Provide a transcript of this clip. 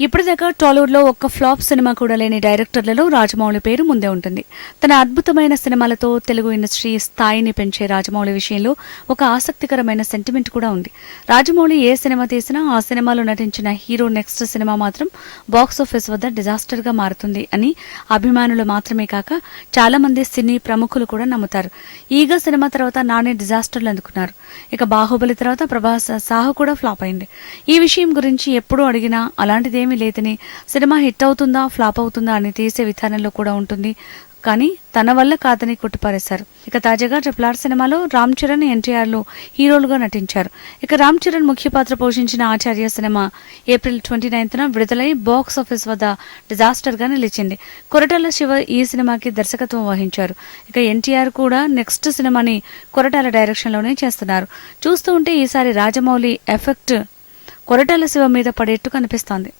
ఇప్పటిదాకా టాలీవుడ్లో ఒక్క ఫ్లాప్ సినిమా కూడా లేని డైరెక్టర్లలో రాజమౌళి పేరు ముందే ఉంటుంది. తన అద్భుతమైన సినిమాలతో తెలుగు ఇండస్ట్రీ స్థాయిని పెంచే రాజమౌళి విషయంలో ఒక ఆసక్తికరమైన సెంటిమెంట్ కూడా ఉంది. రాజమౌళి ఏ సినిమా తీసినా ఆ సినిమాలో నటించిన హీరో నెక్స్ట్ సినిమా మాత్రం బాక్స్ ఆఫీస్ వద్ద డిజాస్టర్గా మారుతుంది అని అభిమానులు మాత్రమే కాక చాలా మంది సినీ ప్రముఖులు కూడా నమ్ముతారు. ఈగ సినిమా తర్వాత నాని డిజాస్టర్లు అందుకున్నారు. ఇక బాహుబలి తర్వాత ప్రభాస్ సాహు కూడా ఫ్లాప్ అయింది. ఈ విషయం గురించి ఎప్పుడూ అడిగినా అలాంటిదేమీ లేదని. సినిమా హిట్ అవుతుందా ఫ్లాప్ అవుతుందా అని తీసే విధానంలో కూడా ఉంటుంది. కానీ తన వల్ల కాదని కొట్టిపారేశారు. ఇక తాజాగా ట్రిపుల్ ఆర్ సినిమాలో రామ్ చరణ్ ఎన్టీఆర్లో హీరోలుగా నటించారు. ఇక రామ్ చరణ్ ముఖ్య పాత్ర పోషించిన ఆచార్య సినిమా ఏప్రిల్ ట్వంటీ నైన్త్న విడుదలై బాక్స్ ఆఫీస్ వద్ద డిజాస్టర్గా నిలిచింది. కొరటాల శివ ఈ సినిమాకి దర్శకత్వం వహించారు. ఇక ఎన్టీఆర్ కూడా నెక్స్ట్ సినిమాని కొరటాల డైరెక్షన్లోనే చేస్తున్నారు. చూస్తూ ఉంటే ఈసారి రాజమౌళి ఎఫెక్ట్ కొరటాల శివ మీద పడేట్టు కనిపిస్తోంది.